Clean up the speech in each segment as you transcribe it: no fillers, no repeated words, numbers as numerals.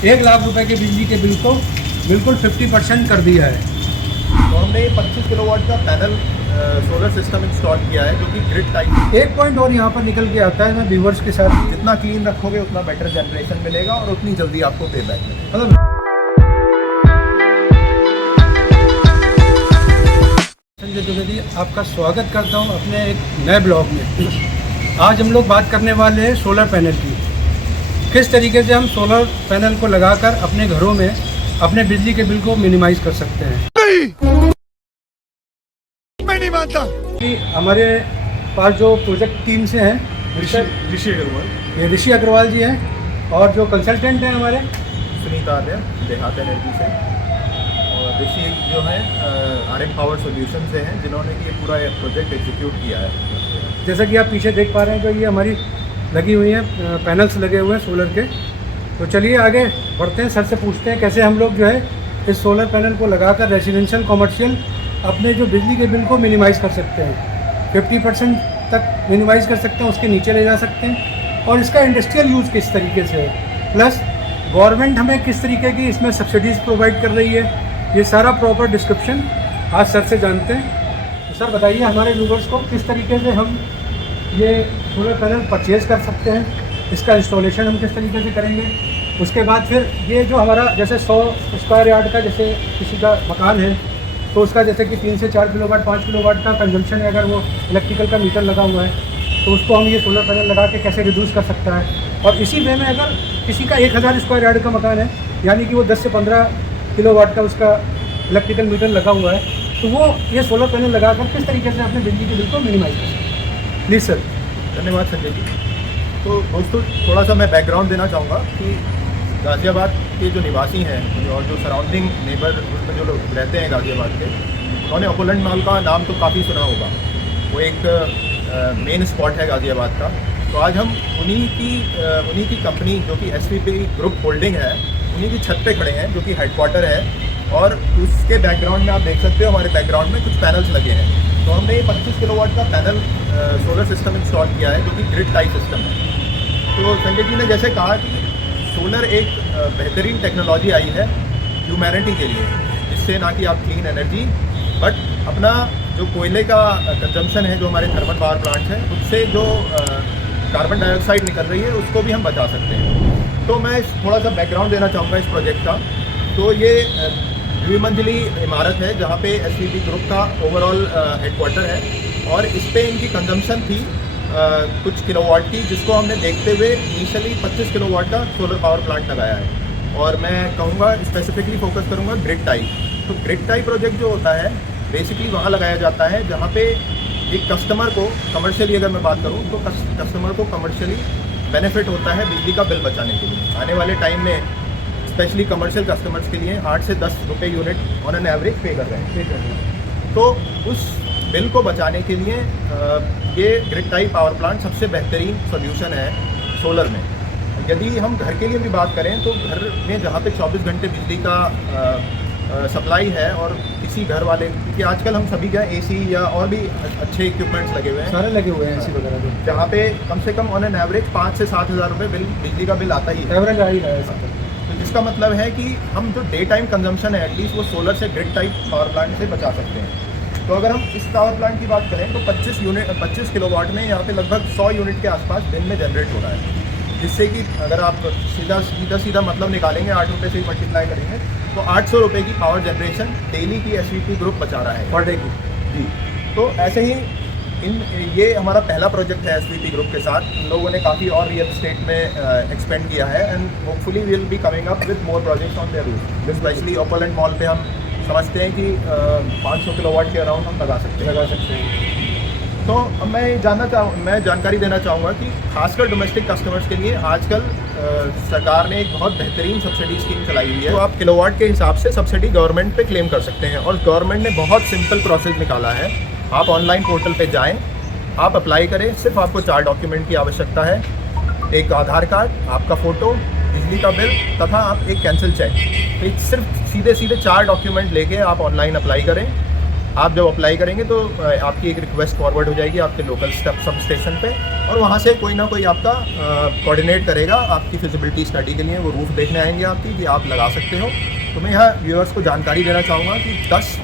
1,00,000 रुपए के बिजली के बिल को बिल्कुल 50% कर दिया है। तो हमने 25 किलोवाट का पैनल सोलर सिस्टम इंस्टॉल किया है जो कि ग्रिड टाइप। एक पॉइंट और यहाँ पर निकल के आता है, मैं व्यूवर्स के साथ, जितना क्लीन रखोगे उतना बेटर जनरेशन मिलेगा और उतनी जल्दी आपको पे बैक मिलेगा। मतलब संजय द्विवेदी आपका स्वागत करता हूँ अपने एक नए ब्लॉग में। आज हम लोग बात करने वाले हैं सोलर पैनल की। किस तरीके से हम सोलर पैनल को लगाकर अपने घरों में अपने बिजली के बिल को मिनिमाइज कर सकते हैं। मैं नहीं मानता कि हमारे पास जो प्रोजेक्ट टीम से हैं ऋषि अग्रवाल, ये ऋषि अग्रवाल जी हैं, और जो कंसल्टेंट हैं हमारे सुनीता आर्य देहात एनर्जी से, और ऋषि जो है RM पावर सॉल्यूशन से हैं, जिन्होंने ये पूरा प्रोजेक्ट एग्जीक्यूट किया है। जैसा कि आप पीछे देख पा रहे हैं, जो ये हमारी लगी हुई हैं पैनल्स लगे हुए हैं सोलर के। तो चलिए आगे बढ़ते हैं, सर से पूछते हैं कैसे हम लोग जो है इस सोलर पैनल को लगाकर रेजिडेंशियल कमर्शियल अपने जो बिजली के बिल को मिनिमाइज़ कर सकते हैं। 50% तक मिनिमाइज़ कर सकते हैं, उसके नीचे ले जा सकते हैं। और इसका इंडस्ट्रियल यूज़ किस तरीके से है, प्लस गवर्नमेंट हमें किस तरीके की इसमें सब्सिडीज़ प्रोवाइड कर रही है, ये सारा प्रॉपर डिस्क्रिप्शन आज सर से जानते हैं। तो सर बताइए हमारे व्यूवर्स को किस तरीके से हम ये सोलर पैनल परचेज़ कर सकते हैं, इसका इंस्टॉलेशन हम किस तरीके से करेंगे। उसके बाद फिर ये जो हमारा जैसे 100 स्क्वायर यार्ड का जैसे किसी का मकान है, तो उसका जैसे कि 3 से 4 किलोवाट 5 किलोवाट का कंजम्पशन है, अगर वो इलेक्ट्रिकल का मीटर लगा हुआ है, तो उसको हम ये सोलर पैनल लगा के कैसे रिड्यूस कर सकता है। और इसी वे में अगर किसी का 1000 स्क्वायर यार्ड का मकान है, यानी कि वो 10 से 15 किलोवाट का उसका इलेक्ट्रिकल मीटर लगा हुआ है, तो वो ये सोलर पैनल लगाकर किस तरीके से अपने बिजली के बिल को मिनिमाइज कर सकते हैं। Please sir. धन्यवाद संजय जी। तो दोस्तों थोड़ा सा मैं बैकग्राउंड देना चाहूँगा कि गाज़ियाबाद के जो निवासी हैं और जो सराउंडिंग नेबरहुड में जो लोग रहते हैं गाज़ियाबाद के, उन्होंने अपोलेंट मॉल का नाम तो काफ़ी सुना होगा। वो एक मेन स्पॉट है गाज़ियाबाद का। तो आज हम उन्हीं की कंपनी जो कि SVP ग्रुप होल्डिंग है, उन्हीं की छत पे खड़े हैं, जो कि हेडक्वार्टर है। और उसके बैकग्राउंड में आप देख सकते हो, हमारे बैकग्राउंड में कुछ पैनल्स लगे हैं। तो हमने ये 25 किलोवाट का पैनल सोलर सिस्टम इंस्टॉल किया है, जो कि ग्रिड टाइप सिस्टम है। तो संजय जी ने जैसे कहा कि सोलर एक बेहतरीन टेक्नोलॉजी आई है ह्यूमैनिटी के लिए, जिससे ना कि आप क्लीन एनर्जी, बट अपना जो कोयले का कंजम्पशन है, जो हमारे थर्मल पावर प्लांट्स हैं, उससे जो कार्बन डाइऑक्साइड निकल रही है, उसको भी हम बचा सकते हैं। तो मैं थोड़ा सा बैकग्राउंड देना चाहूँगा इस प्रोजेक्ट का। तो ये द्विमंजिली इमारत है, जहाँ पे SVP ग्रुप का ओवरऑल हेडक्वार्टर है, और इस पर इनकी कंजम्पशन थी कुछ किलोवाट की, जिसको हमने देखते हुए इनिशियली 25 किलोवाट का सोलर पावर प्लांट लगाया है। और मैं कहूँगा स्पेसिफिकली फोकस करूँगा ग्रिड टाइप। तो ग्रिड टाइप प्रोजेक्ट जो होता है बेसिकली वहाँ लगाया जाता है जहाँ पे एक कस्टमर को कमर्शियली, अगर मैं बात करूँ तो कस्टमर को कमर्शियली बेनिफिट होता है बिजली का बिल बचाने के लिए। आने वाले टाइम में स्पेशली कमर्शियल कस्टमर्स के लिए 8 से 10 रुपये यूनिट ऑन एन एवरेज पे कर रहे हैं। तो उस बिल को बचाने के लिए ये ग्रिड टाइप पावर प्लांट सबसे बेहतरीन सोल्यूशन है सोलर में। यदि हम घर के लिए भी बात करें तो घर में जहाँ पे 24 घंटे बिजली का सप्लाई है, और किसी घर वाले, क्योंकि आजकल हम सभी का AC या और भी अच्छे इक्विपमेंट्स लगे हुए हैं, सारे लगे हुए हैं AC वगैरह के, जहाँ पे कम से कम ऑन एन एवरेज 5 से 7 हज़ार रुपये बिजली का बिल आता ही है, एवरेज आ ही रहा है। तो जिसका मतलब है कि हम जो डे टाइम कंजम्पशन है एटलीस्ट वो सोलर से ग्रिड टाइप पावर प्लांट से बचा सकते हैं। तो अगर हम इस पावर प्लांट की बात करें तो 25 किलोवाट में यहाँ पे लगभग 100 यूनिट के आसपास दिन में जनरेट हो रहा है, जिससे कि अगर आप सीधा मतलब निकालेंगे, 8 रुपये से मल्टीप्लाई करेंगे, तो 800 रुपये की पावर जनरेशन डेली की SVP ग्रुप बचा रहा है, पर डे की जी। तो ऐसे ही ये हमारा पहला प्रोजेक्ट है SVP ग्रुप के साथ। इन लोगों ने काफ़ी और रियल स्टेट में एक्सपेंड किया है, and hopefully will be coming up with more projects on their roof. Specially opulent mall पे हम समझते हैं कि 500 किलोवाट के अराउंड हम लगा सकते हैं। तो अब मैं जानकारी देना चाहूँगा कि खासकर डोमेस्टिक कस्टमर्स के लिए आजकल सरकार ने एक बहुत बेहतरीन सब्सिडी स्कीम चलाई हुई है। तो आप किलोवाट के हिसाब से सब्सिडी गवर्नमेंट पे क्लेम कर सकते हैं, और गवर्नमेंट ने बहुत सिंपल प्रोसेस निकाला है। आप ऑनलाइन पोर्टल पे जाएं, आप अप्लाई करें। सिर्फ आपको 4 डॉक्यूमेंट की आवश्यकता है, एक आधार कार्ड, आपका फ़ोटो, बिजली का बिल तथा आप एक कैंसिल चेक। तो सिर्फ सीधे 4 डॉक्यूमेंट लेके आप ऑनलाइन अप्लाई करें। आप जब अप्लाई करेंगे तो आपकी एक रिक्वेस्ट फॉरवर्ड हो जाएगी आपके लोकल सब स्टेशन पे, और वहाँ से कोई ना कोई आपका कोऑर्डिनेट करेगा आपकी फिजिबिलिटी स्टडी के लिए। वो रूफ देखने आएंगे आपकी कि आप लगा सकते हो। तो मैं यहाँ व्यूअर्स को जानकारी देना चाहूँगा कि 10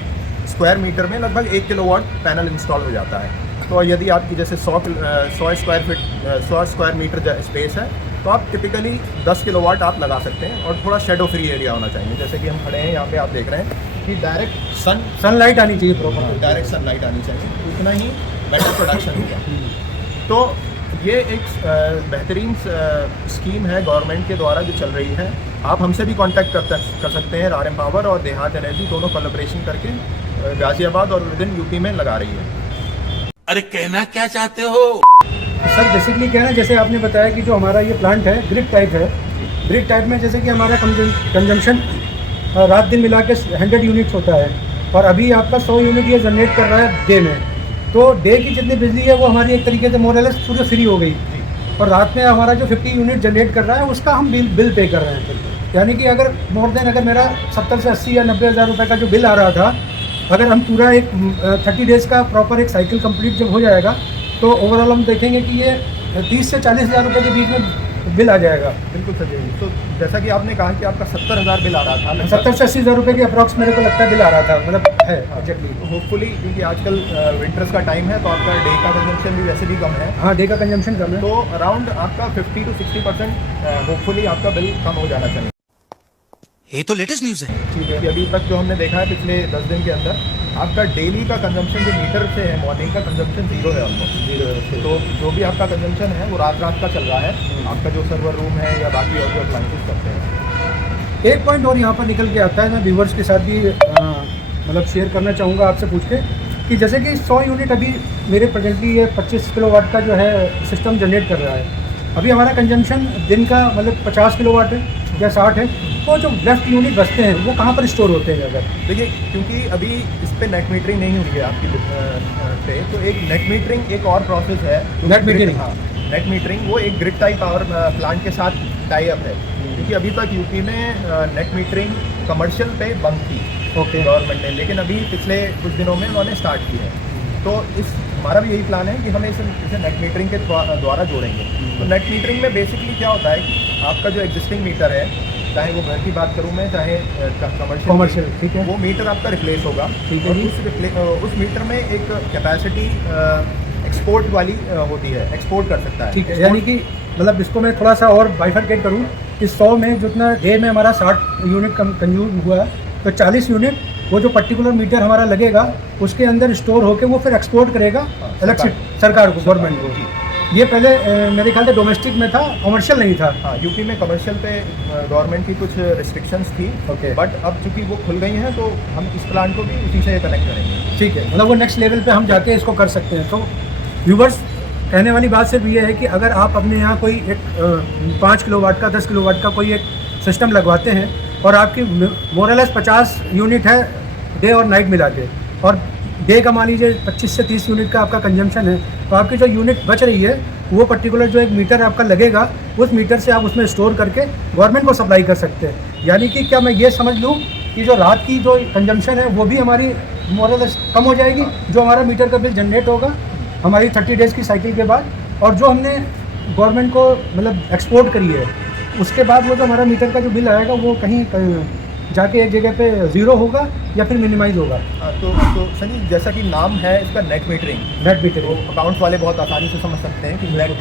स्क्वायर मीटर में लगभग 1 किलोवाट पैनल इंस्टॉल हो जाता है। तो यदि आपकी जैसे 100 स्क्वायर मीटर स्पेस है तो आप टिपिकली 10 किलोवाट आप लगा सकते हैं। और थोड़ा शेडो फ्री एरिया होना चाहिए, जैसे कि हम खड़े हैं यहाँ पे, आप देख रहे हैं कि डायरेक्ट सनलाइट आनी चाहिए प्रॉपर, डायरेक्ट सनलाइट आनी चाहिए, तो उतना ही बेटर प्रोडक्शन होगा। तो ये एक बेहतरीन स्कीम है गवर्नमेंट के द्वारा जो चल रही है। आप हमसे भी कांटेक्ट कर सकते हैं। RM पावर और देहात एनर्जी दोनों कोलैबोरेशन करके गाजियाबाद और विद इन यूपी में लगा रही है। अरे कहना क्या चाहते हो सर? बेसिकली क्या है ना, जैसे आपने बताया कि जो हमारा ये प्लांट है ग्रिड टाइप है। ग्रिड टाइप में जैसे कि हमारा कंजम्पशन रात दिन मिला के 100 यूनिट्स होता है, और अभी आपका 100 यूनिट ये जनरेट कर रहा है डे में। तो डे की जितनी बिजली है वो हमारी एक तरीके से मोरलेस पूरी फ्री हो गई, और रात में हमारा जो 50 यूनिट जनरेट कर रहा है उसका हम बिल पे कर रहे हैं। यानी कि अगर अगर मेरा 70 से 80 या 90 हज़ार रुपये का जो बिल आ रहा था, अगर हम पूरा एक 30 डेज़ का प्रॉपर एक साइकिल कंप्लीट जब हो जाएगा तो ओवरऑल हम देखेंगे कि ये 30 से 40 हज़ार रुपये के बीच में बिल आ जाएगा। बिल्कुल सही। तो जैसा कि आपने कहा कि आपका 70,000 बिल आ रहा था, 70 से 80 हज़ार रुपये के अप्रॉक्स मेरे को लगता है बिल आ रहा था, मतलब है एग्जैक्टली। होपफुली, क्योंकि आजकल विंटर्स का टाइम है तो आपका डे का कंजम्पशन भी वैसे भी कम है। हाँ, डे का कंजम्पशन कम है, तो अराउंड आपका 50 to 60% होपफुली आपका बिल कम हो जाना चाहिए। ये तो लेटेस्ट न्यूज़ है। ठीक है कि अभी तक जो हमने देखा है पिछले 10 दिन के अंदर आपका डेली का कंजम्पशन जो मीटर से है, मॉर्निंग का कंजम्पशन 0 है, ऑलमोस्ट 0 है। तो जो भी आपका कंजम्पशन है वो रात का चल रहा है। आपका जो सर्वर रूम है या बाकी और जो अप्लाइंसेस करते हैं। एक पॉइंट और यहाँ पर निकल के आता है, मैं व्यूवर्स के साथ भी मतलब शेयर करना चाहूँगा आपसे पूछ के, कि जैसे कि 100 यूनिट अभी मेरे प्रेजेंटली ये 25 किलोवाट का जो है सिस्टम जनरेट कर रहा है। अभी हमारा कंजम्पशन दिन का मतलब 50 किलोवाट है या 60 है, तो जो लेफ्ट यूनिट बचते हैं वो कहाँ पर स्टोर होते हैं? अगर देखिए, क्योंकि अभी इस पर नेट मीटरिंग नहीं हुई है आपकी पे, तो एक नेट मीटरिंग एक और प्रोसेस है। नेट मीटरिंग, हाँ, नेट मीटरिंग वो एक ग्रिड टाइप पावर प्लांट के साथ टाई अप है। क्योंकि अभी तक यूपी में नेट मीटरिंग कमर्शियल पे बंद थी गवर्नमेंट ने, लेकिन अभी पिछले कुछ दिनों में उन्होंने स्टार्ट की है। तो हमारा भी यही प्लान है कि हमें इसे नेट मीटरिंग के द्वारा जोड़ेंगे। तो नेट मीटरिंग में बेसिकली क्या होता है कि आपका जो एग्जिस्टिंग मीटर है, चाहे वो घर की बात करूँ मैं, चाहे कमर्शियल, ठीक है, वो मीटर आपका रिप्लेस होगा। ठीक है। और उस मीटर में एक कैपेसिटी एक्सपोर्ट वाली होती है, एक्सपोर्ट कर सकता है। ठीक है, यानी कि मतलब इसको मैं थोड़ा सा और बाइफरकेट करूँ कि 100 में जितना डे में हमारा 60 यूनिट कंज्यूम हुआ है, तो 40 यूनिट वो जो पर्टिकुलर मीटर हमारा लगेगा उसके अंदर स्टोर होकर वो फिर एक्सपोर्ट करेगा इलेक्ट्रिसिटी सरकार को, गवर्नमेंट को। ये पहले मेरे ख्याल से डोमेस्टिक में था, कमर्शियल नहीं था। हाँ, यूपी में कमर्शियल पे गवर्नमेंट की कुछ रिस्ट्रिक्शंस थी। ओके। बट अब चूंकि वो खुल गई हैं तो हम इस प्लांट को भी उसी से कनेक्ट करेंगे। ठीक है, मतलब वो नेक्स्ट लेवल पे हम जाके इसको कर सकते हैं। तो व्यूवर्स, कहने वाली बात सिर्फ ये है कि अगर आप अपने यहाँ कोई एक 5 किलोवाट का 10 किलोवाट का कोई एक सिस्टम लगवाते हैं और आपकी मोरलेस 50 यूनिट है डे और नाइट मिला के, और डे का मान लीजिए 25 से 30 यूनिट का आपका कंजम्पशन है, तो आपकी जो यूनिट बच रही है वो पर्टिकुलर जो एक मीटर आपका लगेगा उस मीटर से आप उसमें स्टोर करके गवर्नमेंट को सप्लाई कर सकते हैं। यानी कि क्या मैं ये समझ लूँ कि जो रात की जो कंजम्पशन है वो भी हमारी मोरलेस कम हो जाएगी, जो हमारा मीटर का बिल जनरेट होगा हमारी 30 डेज़ की साइकिल के बाद, और जो हमने गवर्नमेंट को मतलब एक्सपोर्ट करी है उसके बाद वो जो हमारा मीटर का जो बिल आएगा वो कहीं जाके एक जगह पे 0 होगा या फिर मिनिमाइज होगा। तो सनी, जैसा कि नाम है इसका नेट मीटरिंग, अकाउंट्स वाले बहुत आसानी से समझ सकते हैं कि नेट,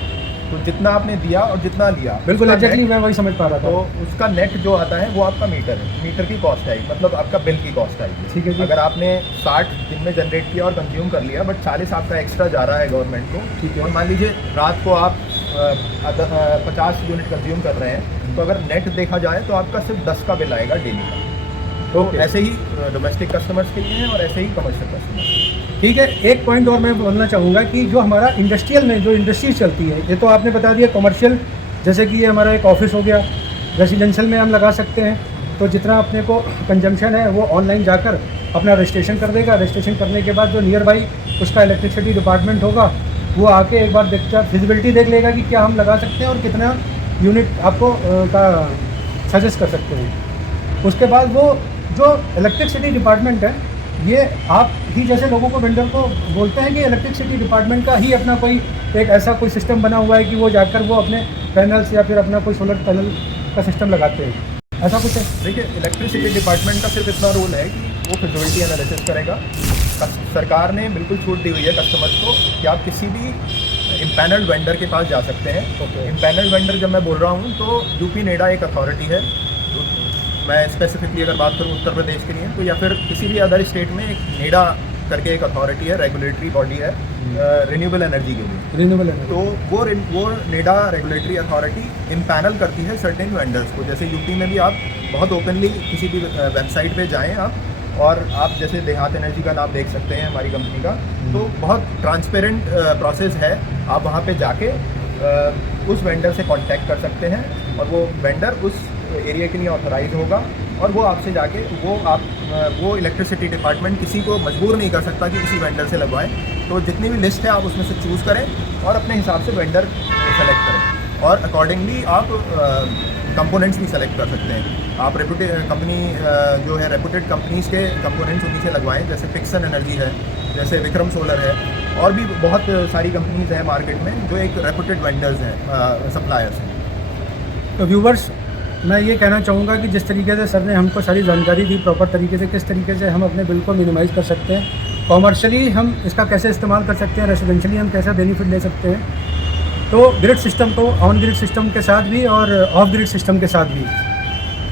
तो जितना आपने दिया और जितना लिया, बिल्कुल एग्जैक्टली मैं वही समझ पा रहा था। तो उसका नेट जो आता है वो आपका मीटर है, मीटर की कॉस्ट आएगी, मतलब आपका बिल की कॉस्ट आएगी। ठीक है जी। अगर आपने 60 दिन में जनरेट किया और कंज्यूम कर लिया, बट 40 आपका एक्स्ट्रा जा रहा है गवर्नमेंट को, ठीक है, और मान लीजिए रात को आप 50 यूनिट कंज्यूम कर रहे हैं, तो अगर नेट देखा जाए तो आपका सिर्फ 10 का बिल आएगा डेली का। तो ऐसे ही डोमेस्टिक कस्टमर्स के लिए हैं और ऐसे ही कमर्शियल कस्टमर्स। ठीक है, एक पॉइंट और मैं बोलना चाहूँगा कि जो हमारा इंडस्ट्रियल में जो इंडस्ट्री चलती है, ये तो आपने बता दिया कमर्शियल, जैसे कि ये हमारा एक ऑफिस हो गया, रेजिडेंशियल में हम लगा सकते हैं, तो जितना अपने को कंजम्पशन है वो ऑनलाइन जाकर अपना रजिस्ट्रेशन कर देगा। रजिस्ट्रेशन करने के बाद जो नियर बाई उसका इलेक्ट्रिसिटी डिपार्टमेंट होगा वो आके एक बार देखता फिजिबिलिटी देख लेगा कि क्या हम लगा सकते हैं और कितना यूनिट आपको का सजेस्ट कर सकते हैं। उसके बाद वो जो इलेक्ट्रिसिटी डिपार्टमेंट है ये आप ही जैसे लोगों को, वेंडर को बोलते हैं कि इलेक्ट्रिसिटी डिपार्टमेंट का ही अपना कोई एक ऐसा कोई सिस्टम बना हुआ है कि वो जाकर वो अपने पैनल्स या फिर अपना कोई सोलर पैनल का सिस्टम लगाते हैं, ऐसा कुछ है? देखिए, इलेक्ट्रिसिटी डिपार्टमेंट का सिर्फ इतना रोल है कि वो फिजिबिलिटी एनालिसिस करेगा। सरकार ने बिल्कुल छूट दी हुई है कस्टमर्स को कि आप किसी भी इम्पैनल्ड वेंडर के पास जा सकते हैं। इम्पैनल्ड वेंडर जब मैं बोल रहा हूँ तो यूपी नेडा एक अथॉरिटी है, मैं स्पेसिफिकली अगर बात करूँ उत्तर प्रदेश के लिए, तो या फिर किसी भी अदर स्टेट में एक नेडा करके एक अथॉरिटी है, रेगुलेटरी बॉडी है रिन्यूएबल एनर्जी के लिए। रिन्यूएबल एनर्जी, तो वो नेडा रेगुलेटरी अथॉरिटी इम्पैनल करती है सर्टेन वेंडर्स को। जैसे यूपी में भी आप बहुत ओपनली किसी भी वेबसाइट पे जाएं आप, और आप जैसे देहात एनर्जी का नाम देख सकते हैं हमारी कंपनी का, तो बहुत ट्रांसपेरेंट प्रोसेस है। आप वहाँ पे जाके उस वेंडर से कांटेक्ट कर सकते हैं और वो वेंडर उस एरिया के लिए ऑथराइज होगा, और वो आपसे जाके वो इलेक्ट्रिसिटी डिपार्टमेंट किसी को मजबूर नहीं कर सकता कि किसी वेंडर से लगवाएं। तो जितनी भी लिस्ट है आप उसमें से चूज़ करें और अपने हिसाब से वेंडर सेलेक्ट करें, और अकॉर्डिंगली आप कंपोनेंट्स भी सेलेक्ट कर सकते हैं। आप रेपुटेड कंपनी जो है रेपुटेड कंपनीज़ के कंपोनेंट्स उन्हीं से लगवाएं, जैसे पिक्सन एनर्जी है, जैसे विक्रम सोलर है, और भी बहुत सारी कंपनीज़ हैं मार्केट में जो एक रेपुटेड वेंडर्स हैं, सप्लायर्स हैं। तो व्यूवर्स, मैं ये कहना चाहूँगा कि जिस तरीके से सर ने हमको सारी जानकारी दी प्रॉपर तरीके से, किस तरीके से हम अपने बिल को मिनिमाइज़ कर सकते हैं, कॉमर्शियली हम इसका कैसे इस्तेमाल कर सकते हैं, रेसिडेंशियली हम कैसे बेनिफिट ले सकते हैं, तो ग्रिड सिस्टम तो ऑन ग्रिड सिस्टम के साथ भी और ऑफ ग्रिड सिस्टम के साथ भी।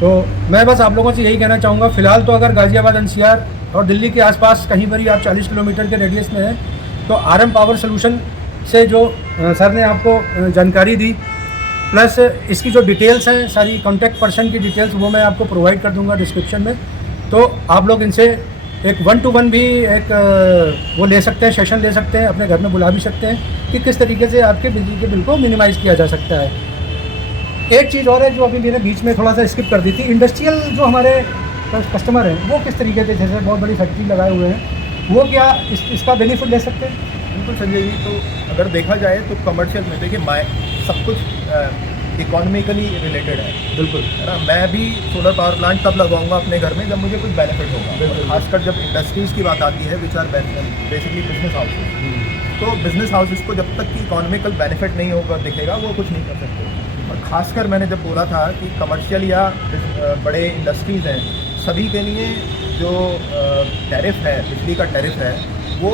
तो मैं बस आप लोगों से यही कहना चाहूँगा, फ़िलहाल तो अगर गाज़ियाबाद एनसीआर और दिल्ली के आसपास कहीं पर ही आप 40 किलोमीटर के रेडियस में हैं, तो आरएम पावर सोल्यूशन से जो सर ने आपको जानकारी दी, प्लस इसकी जो डिटेल्स हैं, सारी कॉन्टैक्ट पर्सन की डिटेल्स, वो मैं आपको प्रोवाइड कर दूंगा डिस्क्रिप्शन में। तो आप लोग इनसे एक 1-to-1 भी एक वो ले सकते हैं, सेशन ले सकते हैं, अपने घर में बुला भी सकते हैं कि किस तरीके से आपके बिजली के बिल को मिनिमाइज़ किया जा सकता है। एक चीज़ और है जो अभी मैंने बीच में थोड़ा सा स्किप कर दी थी, इंडस्ट्रियल जो हमारे कस्टमर हैं वो किस तरीके से, जैसे बहुत बड़ी फैक्ट्री लगाए हुए हैं, वो क्या इसका बेनिफिट ले सकते हैं? बिल्कुल संजय जी, तो अगर देखा जाए तो कमर्शियल में देखिए सब कुछ इकोनॉमिकली रिलेटेड है। बिल्कुल है ना, मैं भी सोलर पावर प्लांट तब लगवाऊंगा अपने घर में जब मुझे कुछ बेनिफिट होगा। खासकर जब इंडस्ट्रीज़ की बात आती है which are basically business houses, तो बिजनेस हाउसेज को जब तक कि इकोनॉमिकल बेनिफिट नहीं होगा दिखेगा वो कुछ नहीं कर सकते। और खासकर मैंने जब बोला था कि कमर्शियल या बड़े इंडस्ट्रीज़ हैं, सभी के लिए जो टैरिफ है, बिजली का टैरिफ है, वो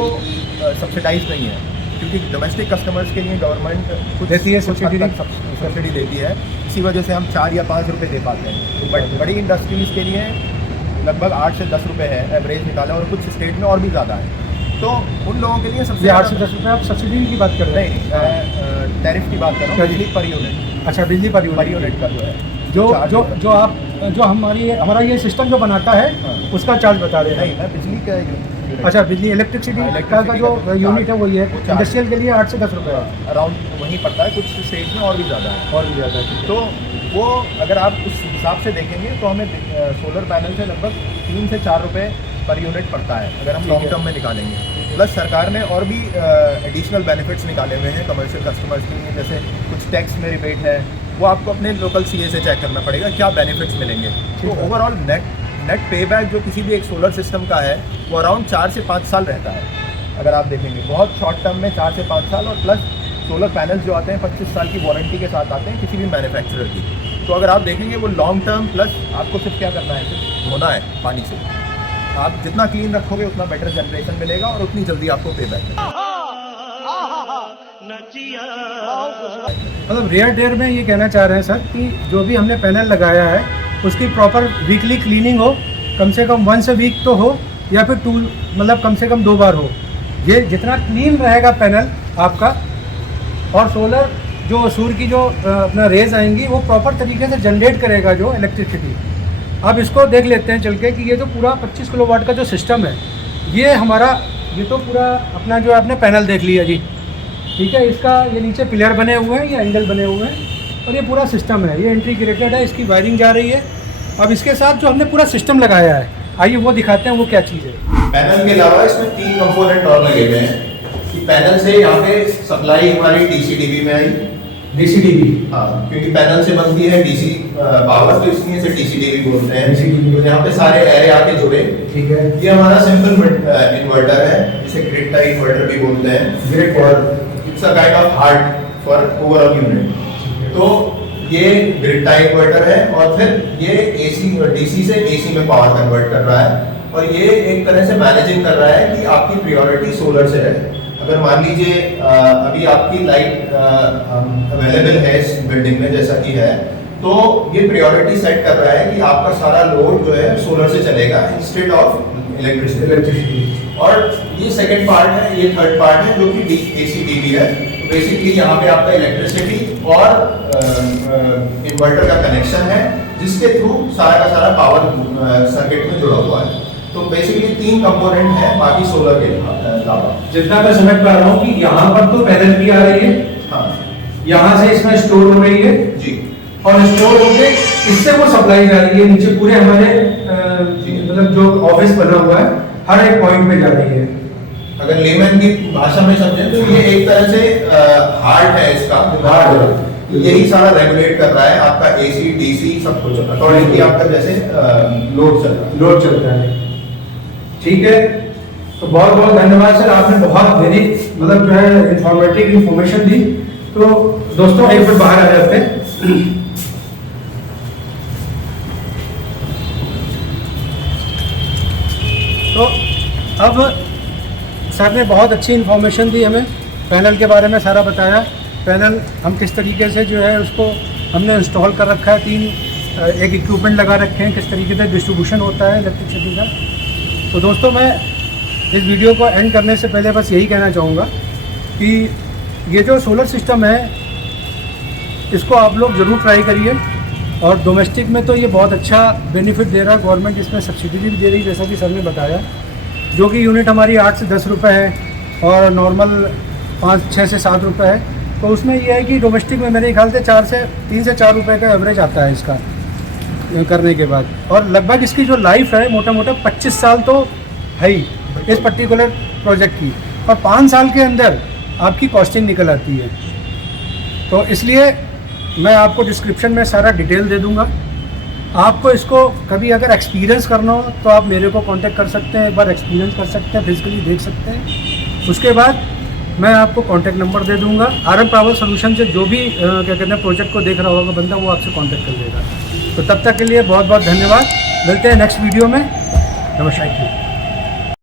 सब्सिडाइज नहीं है, क्योंकि डोमेस्टिक कस्टमर्स के लिए गवर्नमेंट कुछ देती है, सब्सिडी देती है। इसी वजह से हम 4 या 5 रुपये दे पाते हैं। बट बड़ी इंडस्ट्रीज़ के लिए लगभग 8 से 10 रुपये है एवरेज निकाला, और कुछ स्टेट में और भी ज़्यादा है। तो उन लोगों के लिए सबसे 8 से 10 रुपये आप सब्सिडी की बात कर रहे हैं? नहीं, टैरिफ की बात कर रहा हूँ, बिजली पर यूनिट। अच्छा, बिजली पर यूनिट का जो है, जो हमारा ये सिस्टम जो बनाता है, हाँ, उसका चार्ज बता रहे हैं? नहीं, मैं बिजली का अच्छा, बिजली इलेक्ट्रिसिटी का जो यूनिट है वही है, इंडस्ट्रियल के लिए 8 से 10 रुपये अराउंड वहीं पड़ता है। कुछ स्टेट में और भी ज़्यादा है, और भी ज़्यादा है। तो वो अगर आप उस हिसाब से देखेंगे तो हमें सोलर पैनल से लगभग 3 से 4 रुपये पर यूनिट पड़ता है अगर हम लॉन्ग टर्म में निकालेंगे। प्लस सरकार ने और भी एडिशनल बेनिफिट्स निकाले हुए हैं कमर्शियल कस्टमर्स के लिए, जैसे कुछ टैक्स में रिबेट है, वो आपको अपने लोकल सीए से चेक करना पड़ेगा क्या बेनिफिट्स मिलेंगे। तो ओवरऑल नेट पे बैक जो किसी भी एक सोलर सिस्टम का है वो अराउंड 4 से 5 साल रहता है। अगर आप देखेंगे बहुत शॉर्ट टर्म में 4 से 5 साल, और प्लस सोलर पैनल्स जो आते हैं 25 साल की वारंटी के साथ आते हैं किसी भी मैन्युफैक्चरर की। तो अगर आप देखेंगे वो लॉन्ग टर्म, प्लस आपको सिर्फ क्या करना है, सिर्फ धोना है पानी से। आप जितना क्लीन रखोगे उतना बेटर जनरेशन मिलेगा और उतनी जल्दी आपको पे बैक मिलेगा। मतलब रेयर डेयर में ये कहना चाह रहे हैं सर कि जो भी हमने पैनल लगाया है उसकी प्रॉपर वीकली क्लीनिंग हो, कम से कम 1 वीक तो हो, या फिर 2 मतलब कम से कम 2 बार हो। ये जितना क्लीन रहेगा पैनल आपका, और सोलर जो सूर्य की जो अपना रेज आएंगी वो प्रॉपर तरीके से जनरेट करेगा जो इलेक्ट्रिसिटी। अब इसको देख लेते हैं चल के कि ये जो पूरा 25 किलोवाट का जो सिस्टम है, ये हमारा, ये तो पूरा अपना जो आपने पैनल देख लिया जी, ठीक है। इसका ये नीचे पिलर बने हुए हैं, ये एंगल बने हुए हैं, और ये पूरा सिस्टम है, ये इंटीग्रेटेड है, इसकी वायरिंग जा रही है। अब इसके साथ जो हमने पूरा सिस्टम लगाया है, आइए वो दिखाते हैं वो क्या चीज़ है। पैनल के अलावा इसमें 3 कंपोनेंट और लगे हुए हैं कि पैनल से यहाँ पे सप्लाई हमारी डीसी डीबी में आई, DCDB। हाँ, क्योंकि पैनल से बनती है डीसी पावर, तो इसलिए इसे डीसीडीवी बोलते हैं। DCDB। तो यहाँ पे सारे एरे आके जुड़े। ठीक है। ये हमारा सिंपल इन्वर्टर है, जिसे ग्रिड टाई इन्वर्टर भी बोलते हैं। ग्रिड और it's a kind of heart for overall unit. तो ये ग्रिड टाई इन्वर्टर है, और फिर ये एसी और डीसी से एसी में पावर कन्वर्ट कर रहा है, और ये एक तरह से मैनेजिंग कर रहा है कि आपकी प्रायोरिटी सोलर से रहे। अगर मान लीजिए अभी आपकी लाइट अवेलेबल है इस बिल्डिंग में जैसा कि है, तो ये प्रायोरिटी सेट कर रहा है कि आपका सारा लोड जो है सोलर से चलेगा इंस्टेड ऑफ इलेक्ट्रिसिटी। और ये सेकंड पार्ट है, ये थर्ड पार्ट है जो कि एसीडीबी है। तो बेसिकली यहाँ पे आपका इलेक्ट्रिसिटी और इन्वर्टर का कनेक्शन है, जिसके थ्रू सारा का सारा पावर सर्किट में जुड़ा हुआ है। तो बेसिकली 3 कंपोनेंट है बाकी सोलर के अलावा। जितना मैं समझ पा रहा हूँ कि यहाँ पर तो पैनल भी आ रही है, हाँ, यहाँ से इसमें स्टोर हो रही है जी, और स्टोर होके इससे वो सप्लाई जा रही है नीचे पूरे हमारे मतलब जो ऑफिस बना हुआ है हर एक पॉइंट पे जा रही है। अगर लेमन की भाषा में समझें तो ये एक तरह से हार्ट है इसका। हार्ट है। यही सारा रेगुलेट कर रहा है आपका एसी डीसी सब कुछ अकॉर्डिंगली आपका जैसे लोड चलता है। ठीक है, तो बहुत बहुत धन्यवाद सर, आपने बहुत वेरी मतलब जो है इंफॉर्मेटिव इंफॉर्मेशन दी। तो दोस्तों एक मिनट बाहर आ जाते हैं। तो अब सर ने बहुत अच्छी इन्फॉर्मेशन दी हमें, पैनल के बारे में सारा बताया। पैनल हम किस तरीके से जो है उसको हमने इंस्टॉल कर रखा है, 3 एक इक्विपमेंट लगा रखे हैं, किस तरीके से डिस्ट्रीब्यूशन होता है इलेक्ट्रिसिटी का। तो दोस्तों मैं इस वीडियो को एंड करने से पहले बस यही कहना चाहूँगा कि ये जो सोलर सिस्टम है इसको आप लोग ज़रूर ट्राई करिए, और डोमेस्टिक में तो ये बहुत अच्छा बेनिफिट दे रहा है, गवर्नमेंट इसमें सब्सिडी भी दे रही है जैसा कि सर ने बताया, जो कि यूनिट हमारी 8 से 10 रुपये है और नॉर्मल 5-6 से 7 रुपये है। तो उसमें यह है कि डोमेस्टिक में मेरे ख्याल से 3 से 4 रुपये का एवरेज आता है इसका करने के बाद, और लगभग इसकी जो लाइफ है मोटा मोटा 25 साल तो है ही इस पर्टिकुलर प्रोजेक्ट की, और 5 साल के अंदर आपकी कॉस्टिंग निकल आती है। तो इसलिए मैं आपको डिस्क्रिप्शन में सारा डिटेल दे दूंगा। आपको इसको कभी अगर एक्सपीरियंस करना हो तो आप मेरे को कांटेक्ट कर सकते हैं, एक बार एक्सपीरियंस कर सकते हैं, फिजिकली देख सकते हैं। उसके बाद मैं आपको कांटेक्ट नंबर दे दूंगा। RM पावर सोल्यूशन से जो भी क्या कहते हैं प्रोजेक्ट को देख रहा होगा बंदा, वो आपसे कांटेक्ट कर लेगा। तो तब तक के लिए बहुत बहुत धन्यवाद, मिलते हैं नेक्स्ट वीडियो में। नमस्कार।